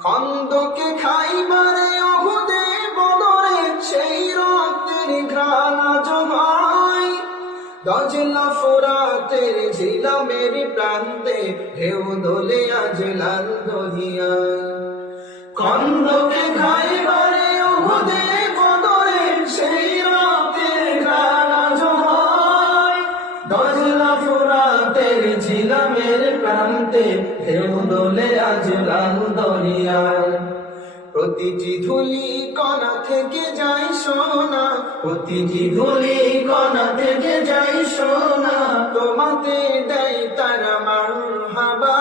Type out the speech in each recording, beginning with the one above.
খন্দকে খাইবারে অহুদে বদরে সেই রক্তের ঘ্রাণ জমাই দজলা ফোরাতের ঝিলামের প্রান্তে, ঢেউ দোলে আজ লাল দহিয়ায় খন্দকে ঝিলামের প্রান্তে ঢেউ দোলে আজ লাল দরিয়ায়। প্রতিটি ধুলি কণা থেকে যায় সোনা, প্রতিটি ধুলি কণা থেকে যায় সোনা, তোমাতে দেয় তারা মারহাবা।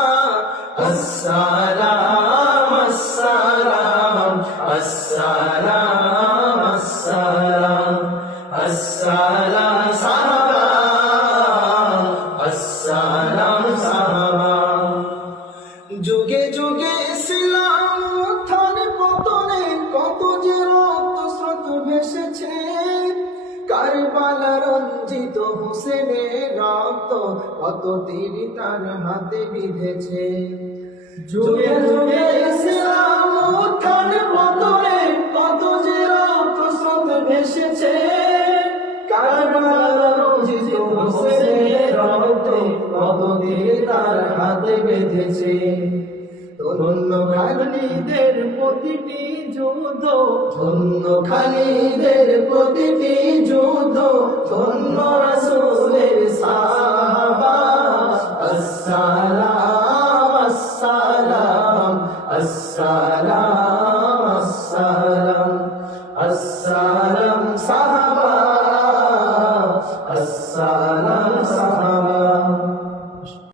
আসসালাম আসসালাম আসসালাম আসসালাম আসসালাম যুগে যুগে ইসলাম উত্থান পতনে কত যে রক্ত স্রোত ভেসেছে। কারবালা রঞ্জিত হোসেনের রক্ত কত তীর তার হাতে বিঁধেছে। যুগে যুগে ইসলাম উত্থান পতনে কত যে রক্ত স্রোত ভেসেছে। কারবালা রঞ্জিত হোসেনের হাতে বেঁধেছে। ধন্য খালিদের প্রতিটি যুদ্ধ, ধন্য খালিদের প্রতিটি যুদ্ধ, ধন্য রসুলের সাহাবা। আসসালাম আসসালাম আসসালাম আসসালাম আসসালাম সাহাবা আসসালাম সাহাবা।